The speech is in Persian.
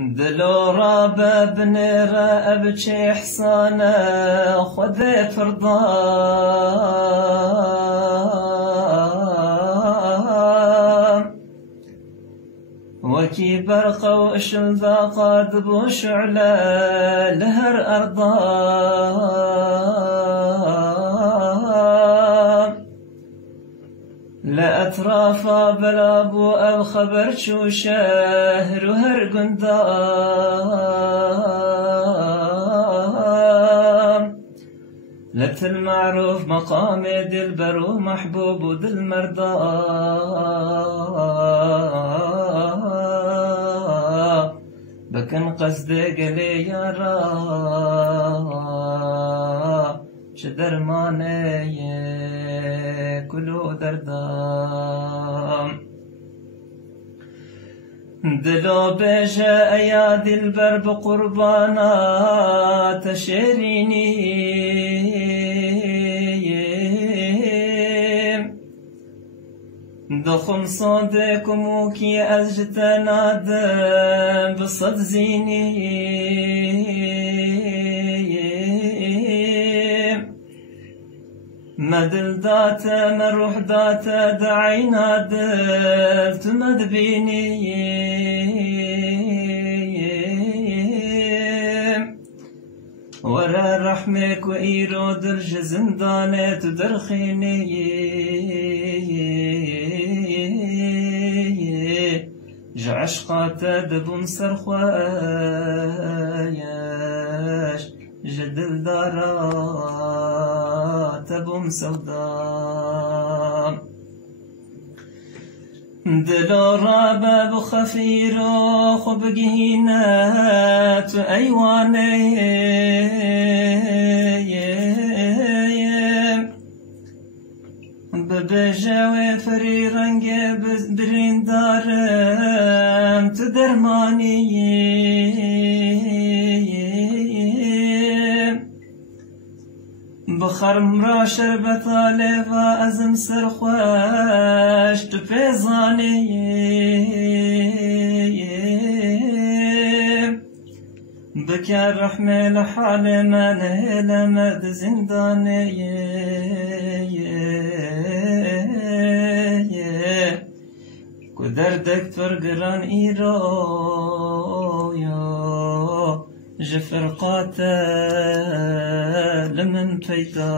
دلو رابا بنيرا أبكي حصانا خذي فرضا وكي برقا واشل ذا قاد بوشعلا لهر أرضا لا أطرافا بلا بو أو خبر شو شهر وهر قندام لت المعروف مقام دلبر ومحبوب ودل مرضى بكن قصدي قلي يا را شدر ماني كلو دردام دلو بيجا يا دلبر بقربانا تشيريني دخم صديكم وكي أزجتنا دم بصد زيني مدل داتا مروح داتا دعينا دلت مدبيني ورا رحمك وإيرو درج زندانة تدرخيني جعشقات دبم سرخواياش جدل دارات بم سودام دلو رابا بخفيرو خبقينات أيواني ببجاوي فري رنگ برين دارم تدرماني بخرم را شربت آلفا ازم سرخوش تپیزانی بكر رحمة لحال من لمد زنداني كدردك فرقران إيرو جفرقاتا لمن پیدا